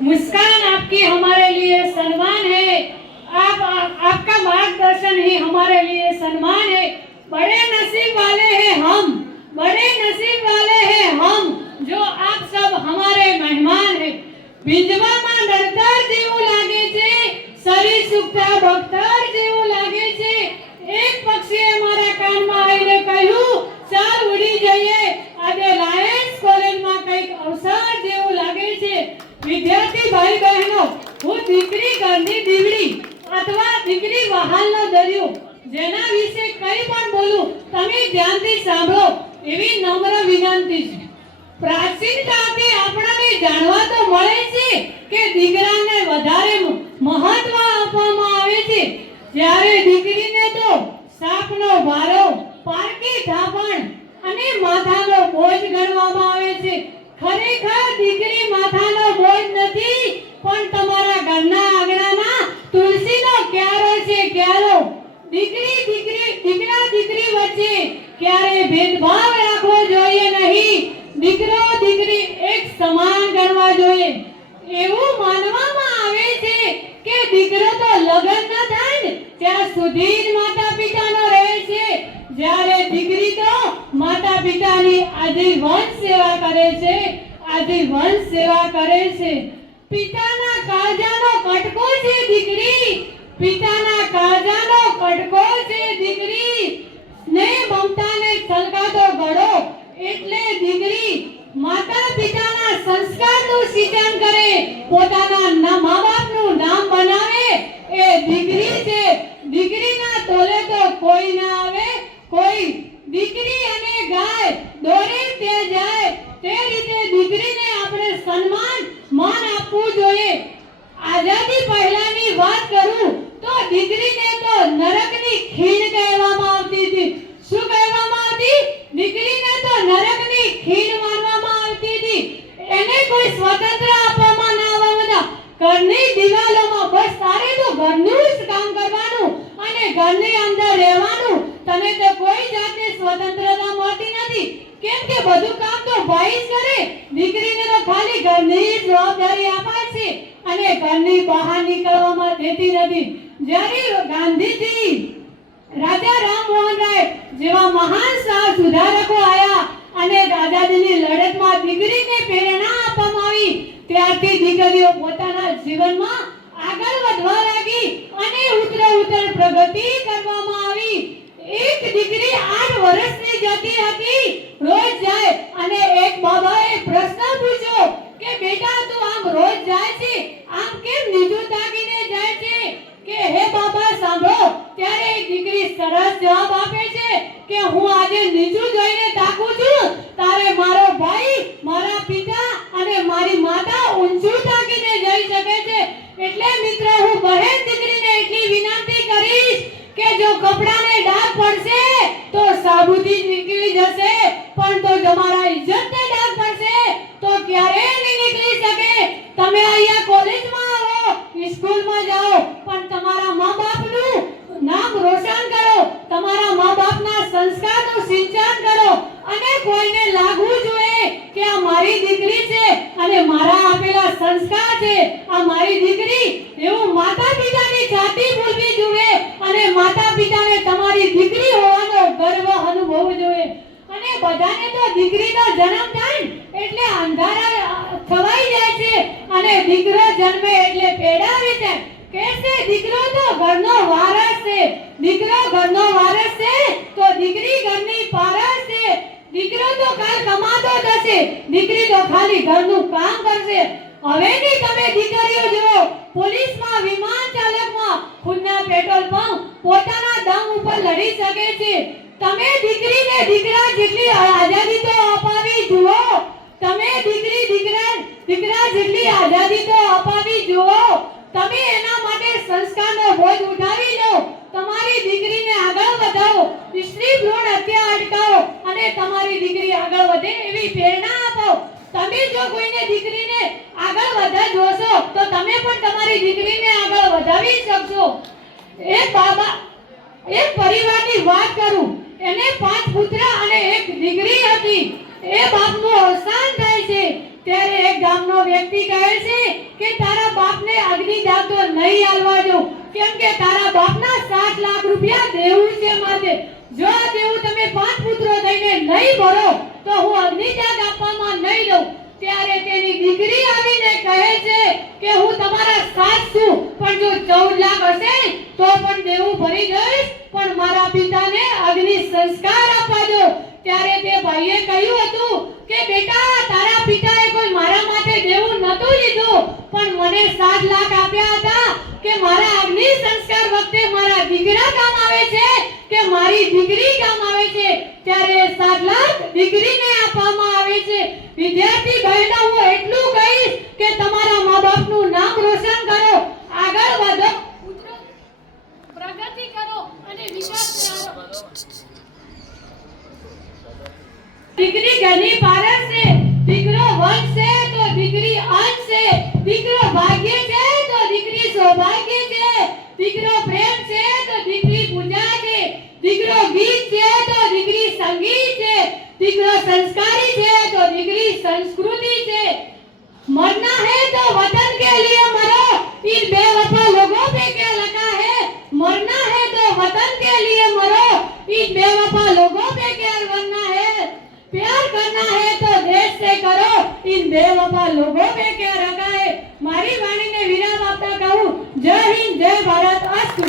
मुस्कान आपकी हमारे लिए सम्मान है। आपका मार्गदर्शन ही हमारे लिए सम्मान है। बड़े नसीब वाले हैं हम, बड़े नसीब वाले हैं हम, जो आप सब हमारे मेहमान हैं। बिंजવામાં નડતર જેવું લાગે છે, સરી સુખતા ભક્તર જેવું લાગે છે। એક પક્ષીએ મારા કાનમાં આવીને કહ્યું, ચાલ ઉડી જઈએ, આજે લાયન્સ કોલેજમાં કંઈક અવસર જેવું લાગે છે। વિદ્યાર્થી ભાઈ બહેનો, હું દીકરી ઘરની દીવડી અથવા દીકરી વહાલનો દરિયો, જેના વિશે કંઈ પણ બોલું તમે ધ્યાનથી સાંભળો એવી નમ્ર વિનંતી છે। પ્રાચીનતાથી આપણને જાણવા તો મળે છે કે દીકરાને વધારે મહત્વ આપવામાં આવે છે, જ્યારે દીકરીને તો સાપનો ભારો, પારકી ધાપણ અને માથાનો બોજ ગણવામાં આવે છે। ખરેખર દીકરી માથાનો બોજ નથી, પણ તમારા ઘરના આંગણાના તુલસીનો ક્યારો છે, ક્યારો। દીકરા દીકરી વચ્ચે ક્યારે ભેદભાવ રાખવો જોઈએ નહીં। દીકરો દીકરી એક સમાન ગણવા જોઈએ। એવું માનવામાં આવે છે કે દીકરો તો લગ્ન ન થાય ને ત્યાં સુધી જ માતા પિતાનો રહે છે, જ્યારે દીકરી તો માતા પિતાની આજીવન સેવા કરે છે, આજીવન સેવા કરે છે। પિતાના કાળજાનો કટકો છે દીકરી, પિતાના કાળજાનો કટકો છે દીકરી। સ્નેહ મમતાને છલકાતો ગળો એટલે દીકરી માતા પિતાના સંસ્કારનું સિંચન કરે, પોતાના મા બાપનું નામ બનાવે, એ દીકરી છે। દીકરીના તોલે તો કોઈ ના આવે, કોઈ દીકરી અને ગાય દોરે તે જાય, તે રીતે દીકરીને આપણે સન્માન માન આપવું જોઈએ। આઝાદી પહેલાની વાત કરું તો દીકરીને તો નરકની ખીણ કહેવામાં આવતી હતી। શું કહેવામાં આવતી? દીકરીને તો નરકની ખીણ માનવામાં આવતી હતી। એને કોઈ સ્વતંત્ર આપવામાં ના આવતા। ઘરની દિવાલોમાં બસ તારે તો ઘરનું જ કામ કરવાનું અને ઘરની અંદર રહેવાનું, તને તો કોઈ જાતની સ્વતંત્રતા મળતી નથી, કેમ કે બધું કામ તો ભાઈ જ કરે। દીકરીને તો ખાલી ઘરની જવાબદારી અપાય છે અને ઘરની બહાર નીકળવામાં દેતી નથી। જ્યારે ગાંધીજી, રાજા રામમોહન રાય જેવા મહાન સુધારકો આયા અને આઝાદીની લડતમાં દીકરીને પ્રેરણા આપવામાં આવી, ત્યારથી દીકરીઓ પોતાના જીવનમાં આગળ વધવા લાગી અને ઉત્તરોત્તર પ્રગતિ કરવામાં આવી। એક દીકરી 8 વર્ષની જતી હતી, રોજ જાય અને એક બાબાએ પ્રશ્ન પૂછ્યો કે બેટા તું આમ રોજ જાય છે, આમ કેમ નીચું તાકીને જાય છે? કે હે બાબા સાંભળો, ત્યારે એક દીકરી સરસ જવાબ આપે છે કે હું આજે નીચું જોઈને તાકું છું, તારે મારો ભાઈ, મારા પિતા અને મારી માતા ઊંચું તાકીને જઈ શકે છે। એટલે મિત્રો હું બહેન દીકરીને એટલી વિનંતી કરીશ કે જો કપડાને ડાઘ પડશે તો સાબુથી નીકળી જશે, પણ તો તમારા ઇજ્જતને ડાઘ પડશે તો ક્યારે નહીં નીકળી શકે। તમે અહીંયા કોલેજમાં આવો, સ્કૂલમાં જાઓ, પણ તમારા મા-બાપનું નામ રોશન કરો, તમારા મા-બાપના સંસ્કારનું સિંચન કરો અને કોઈને લાગવું જોઈએ કે આ મારી દીકરી છે અને મારા આપેલા સંસ્કાર છે, આ મારી દીકરી, એવું માતા પિતાની છાતી ફૂલવી જોઈએ અને માતા પિતાને તમારી દીકરી હોવાનો ગર્વ અનુભવવો જોઈએ। અને બધાને તો દીકરીનો જન્મ થાય એટલે અંધારા છવાઈ જાય છે અને દીકરો જન્મે એટલે પેડાવે છે, કહેશે દીકરો તો ઘરનો વારસ છે, દીકરો ઘરનો વારસ છે તો દીકરી ઘરની પારસ છે। દીકરો તો કાલ કમાતો થશે, દીકરી તો ખાલી ઘરનું કામ કરશે। હવેની તમે દીકરીઓ જુઓ, પોલીસમાં, વિમાન ચાલકમાં, ખુદના પેટ્રોલ પંપ, પોતાના દમ ઉપર લડી શકે છે। તમે દીકરીને દીકરા જેટલી આઝાદી તો અપાવી જુઓ, તમે દીકરા જેટલી આઝાદી તો અપાવી જુઓ। તમે એના માટે સંસ્કારનો બોજ ઉઠાવી લો, તમારી દીકરીને આગળ વધાવો, સ્ત્રી ભ્રૂણ હત્યા અટકાવો અને તમારી દીકરી આગળ વધે એવી પ્રેરણા આપો। તમે જો કોઈને દીકરીને આગળ વધતા જોશો તો તમે પણ તમારી દીકરીને આગળ વધાવી શકશો। એક પરિવારની વાત કરું, એને 5 પુત્ર અને 1 દીકરી હતી। એ બાપનું અવસાન થાય છે ત્યારે એક ગામનો વ્યક્તિ કહે છે કે તારા બાપના 7 લાખ રૂપિયા દેવું છે મારે. જો આ દેવું તમે 5 પુત્રો થઈને નહીં ભરો તો હું અગ્નિદાન આપવામાં નહીં દઉં. ત્યારે તેની દીકરી આવીને કહે છે કે હું તમારા સાસ છું, પણ જો 14 લાખ હશે તો પણ દેવું ભરી દઈશ, પણ મારા પિતાને અગ્નિ સંસ્કાર આપવા દો. ત્યારે તે ભાઈએ કહ્યું હતું કે બેટા, તારા પિતાએ કોઈ મારા માટે દેવું નતું લીધું, પણ મને 7 લાખ આપ્યા હતા કે મારા અગ્નિ સંસ્કાર વખતે મારા દીકરા કામ આવે છે કે મારી દીકરી કામ આવે છે. ત્યારે 7 લાખ દીકરીને આપવામાં આવે છે. વિદ્યાર્થી બહેનો, હું એટલું કહીશ કે તમારા મા-બાપનું નામ રોશન કરો, આગળ વધો, પ્રગતિ કરો અને વિકાસ કરો. દીકરી ઘરની પારસ છે, દીકરો વંશ છે તો દીકરી અંશ છે, દીકરો ભાગ્ય છે તો દીકરી સૌભાગ્ય છે, દીકરો પ્રેમ છે તો દીકરી પૂજા છે, દીકરો ગીત છે તો દીકરી સંગીત છે, દીકરો संस्कारी છે તો દીકરી संस्कृति છે. मरना है तो वतन के लिए मरो, इन बेवफा लोगों पे क्या लगा है. मरना है तो वतन के लिए मरो, इन बेवफा लोगों पे क्या बनना है. प्यार करना है तो देश से करो, इन बेवफा लोगों पे क्या रखा है. મારી વાણીને વિરામ આપતા કહું, જય હિન્દ, જય ભારત, અસ્તુ.